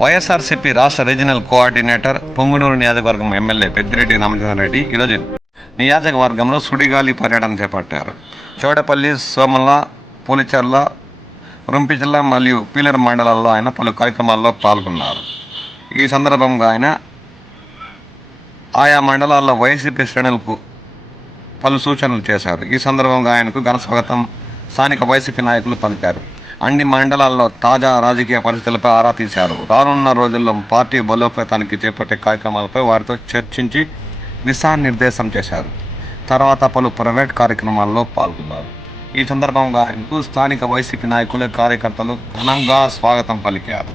వైఎస్ఆర్సీపీ రాష్ట్ర regional coordinator Punganur నియోజకవర్గం MLA Peddireddy Ramachandra Reddy ఈరోజు నియోజకవర్గంలో సుడిగాలి పర్యటన చేపట్టారు. చౌడపల్లి, సోమల, పూలిచెర్ల, రుంపిచెర్ల మరియు పీలేరు మండలాల్లో ఆయన పలు కార్యక్రమాల్లో పాల్గొన్నారు. ఈ సందర్భంగా ఆయన ఆయా మండలాల్లో వైసీపీ శ్రేణులకు పలు సూచనలు చేశారు. ఈ సందర్భంగా ఆయనకు ఘన స్వాగతం స్థానిక వైసీపీ నాయకులు పలికారు. అన్ని మండలాల్లో తాజా రాజకీయ పరిస్థితులపై ఆరా తీశారు. రానున్న రోజుల్లో పార్టీ బలోపేతానికి చేపట్టే కార్యక్రమాలపై వారితో చర్చించి దిశానిర్దేశం చేశారు. తర్వాత పలు ప్రైవేట్ కార్యక్రమాల్లో పాల్గొన్నారు. ఈ సందర్భంగా ఆయనకు స్థానిక వైసీపీ నాయకులు, కార్యకర్తలు ఘనంగా స్వాగతం పలికారు.